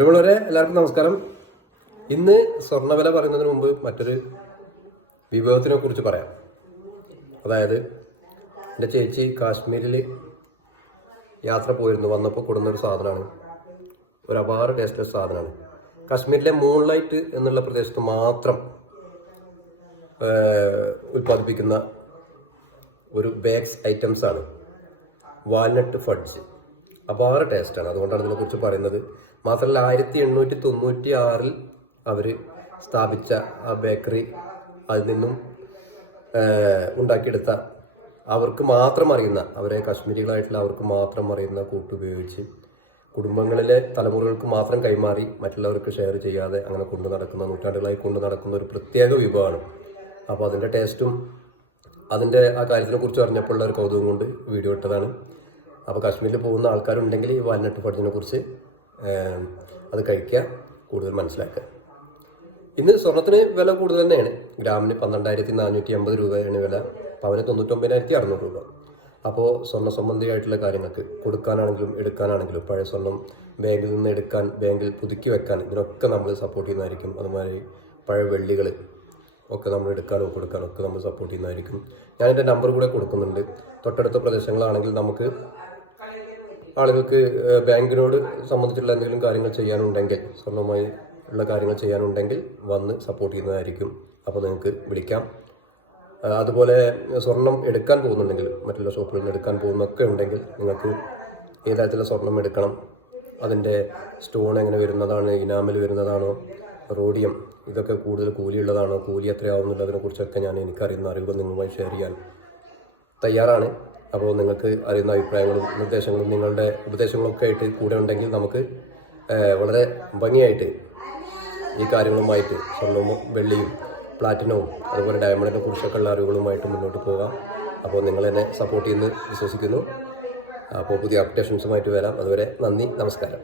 പ്രിയമുള്ളവരെ എല്ലാവർക്കും നമസ്കാരം. ഇന്ന് സ്വർണ്ണവില പറയുന്നതിന് മുമ്പ് മറ്റൊരു വിഭവത്തിനെ കുറിച്ച് പറയാം. അതായത് എൻ്റെ ചേച്ചി കാശ്മീരിൽ യാത്ര പോയിരുന്നു. വന്നപ്പോൾ കൊടുന്നൊരു സാധനമാണ്, ഒരു അപാര ടേസ്റ്റ്ലെസ് സാധനമാണ്. കാശ്മീരിലെ മൂൺലൈറ്റ് എന്നുള്ള പ്രദേശത്ത് മാത്രം ഉൽപ്പാദിപ്പിക്കുന്ന ഒരു ബേക്സ് ഐറ്റംസ് ആണ് വാൽനട്ട് ഫഡ്ജ്. അപാര ടേസ്റ്റാണ്, അതുകൊണ്ടാണ് ഇതിനെക്കുറിച്ച് പറയുന്നത്. മാത്രമല്ല 1896 അവർ സ്ഥാപിച്ച ആ ബേക്കറി, അതിൽ നിന്നും ഉണ്ടാക്കിയെടുത്ത അവർക്ക് മാത്രം അറിയുന്ന, അവരെ കാശ്മീരികളായിട്ടുള്ള അവർക്ക് മാത്രം അറിയുന്ന കൂട്ടുപയോഗിച്ച് കുടുംബങ്ങളിലെ തലമുറകൾക്ക് മാത്രം കൈമാറി മറ്റുള്ളവർക്ക് ഷെയർ ചെയ്യാതെ അങ്ങനെ കൊണ്ടു നടക്കുന്ന, നൂറ്റാണ്ടുകളായി കൊണ്ടു നടക്കുന്ന ഒരു പ്രത്യേക വിഭവമാണ്. അപ്പോൾ അതിൻ്റെ ടേസ്റ്റും അതിൻ്റെ ആ കാര്യത്തിനെ കുറിച്ച് അറിഞ്ഞപ്പോൾ ഉള്ള ഒരു കൗതുകം കൊണ്ട് വീഡിയോ ഇട്ടതാണ്. അപ്പോൾ കാശ്മീരിൽ പോകുന്ന ആൾക്കാരുണ്ടെങ്കിൽ ഈ വാൽനട്ട് ഫഡ്ജിനെ കുറിച്ച് അത് കഴിക്കുക, കൂടുതൽ മനസ്സിലാക്കുക. ഇന്ന് സ്വർണത്തിന് വില കൂടുതൽ തന്നെയാണ്. ഗ്രാമിന് 12,450 രൂപയാണ് വില, പവന് 99,600 രൂപ. അപ്പോൾ സ്വർണ്ണ സംബന്ധിയായിട്ടുള്ള കാര്യങ്ങൾക്ക് കൊടുക്കാനാണെങ്കിലും എടുക്കാനാണെങ്കിലും, പഴയ സ്വർണം ബാങ്കിൽ നിന്ന് എടുക്കാൻ, ബാങ്കിൽ പുതുക്കി വെക്കാൻ, ഇതിനൊക്കെ നമ്മൾ സപ്പോർട്ട് ചെയ്യുന്നതായിരിക്കും. അതുമാതിരി പഴയ വെള്ളികൾ ഒക്കെ നമ്മൾ എടുക്കാനോ കൊടുക്കാനോ ഒക്കെ നമ്മൾ സപ്പോർട്ട് ചെയ്യുന്നതായിരിക്കും. ഞാനെൻ്റെ നമ്പർ കൂടെ കൊടുക്കുന്നുണ്ട്. തൊട്ടടുത്ത പ്രദേശങ്ങളാണെങ്കിൽ നമുക്ക് ആളുകൾക്ക് ബാങ്കിനോട് സംബന്ധിച്ചുള്ള എന്തെങ്കിലും കാര്യങ്ങൾ ചെയ്യാനുണ്ടെങ്കിൽ, സ്വർണ്ണവുമായി ഉള്ള കാര്യങ്ങൾ ചെയ്യാനുണ്ടെങ്കിൽ വന്ന് സപ്പോർട്ട് ചെയ്യുന്നതായിരിക്കും. അപ്പോൾ നിങ്ങൾക്ക് വിളിക്കാം. അതുപോലെ സ്വർണം എടുക്കാൻ പോകുന്നുണ്ടെങ്കിൽ, മറ്റുള്ള ഷോപ്പുകളിൽ നിന്ന് എടുക്കാൻ പോകുന്നൊക്കെ ഉണ്ടെങ്കിൽ, നിങ്ങൾക്ക് ഏത് തരത്തിലുള്ള സ്വർണം എടുക്കണം, അതിൻ്റെ സ്റ്റോൺ എങ്ങനെ വരുന്നതാണ്, ഇനാമൽ വരുന്നതാണോ, റോഡിയം ഇതൊക്കെ കൂടുതൽ കൂലിയുള്ളതാണോ, കൂലി എത്രയാവുന്നുള്ളതിനെക്കുറിച്ചൊക്കെ എനിക്കറിയുന്ന അറിവുകൾ നിങ്ങളുമായി ഷെയർ ചെയ്യാൻ തയ്യാറാണ്. അപ്പോൾ നിങ്ങൾക്ക് അറിയുന്ന അഭിപ്രായങ്ങളും നിർദ്ദേശങ്ങളും നിങ്ങളുടെ ഉപദേശങ്ങളൊക്കെ ആയിട്ട് കൂടെ ഉണ്ടെങ്കിൽ നമുക്ക് വളരെ ഭംഗിയായിട്ട് ഈ കാര്യങ്ങളുമായിട്ട്, സ്വർണ്ണവും വെള്ളിയും പ്ലാറ്റിനവും അതുപോലെ ഡയമണ്ടിനെ കുറിച്ചൊക്കെ ഉള്ള അറിവുകളുമായിട്ട് മുന്നോട്ട് പോകാം. അപ്പോൾ നിങ്ങൾ എന്നെ സപ്പോർട്ട് ചെയ്യുന്നു വിശ്വസിക്കുന്നു. അപ്പോൾ പുതിയ അപ്ഡേഷൻസുമായിട്ട് വരാം. അതുവരെ നന്ദി, നമസ്കാരം.